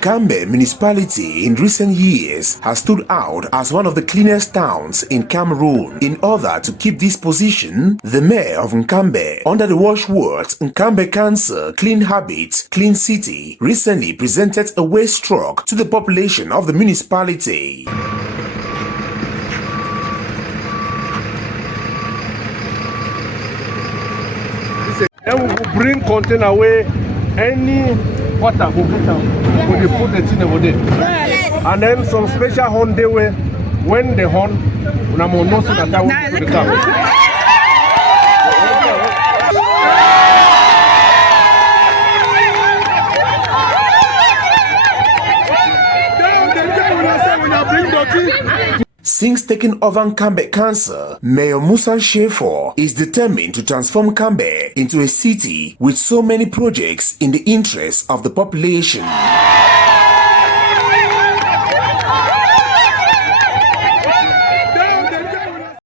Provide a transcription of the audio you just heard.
Nkambe municipality in recent years has stood out as one of the cleanest towns in Cameroon. In order to keep this position, the mayor of Nkambe, under the watchwords Nkambe Council Clean Habits, Clean City, recently presented a waste truck to the population of the municipality. Then we will bring container away any water we put the thing over there. And then some special horn they way when the horn una mo know so that I will to the car. Since taking over Nkambe Council, Mayor Musa Shefo is determined to transform Nkambe into a city with so many projects in the interest of the population.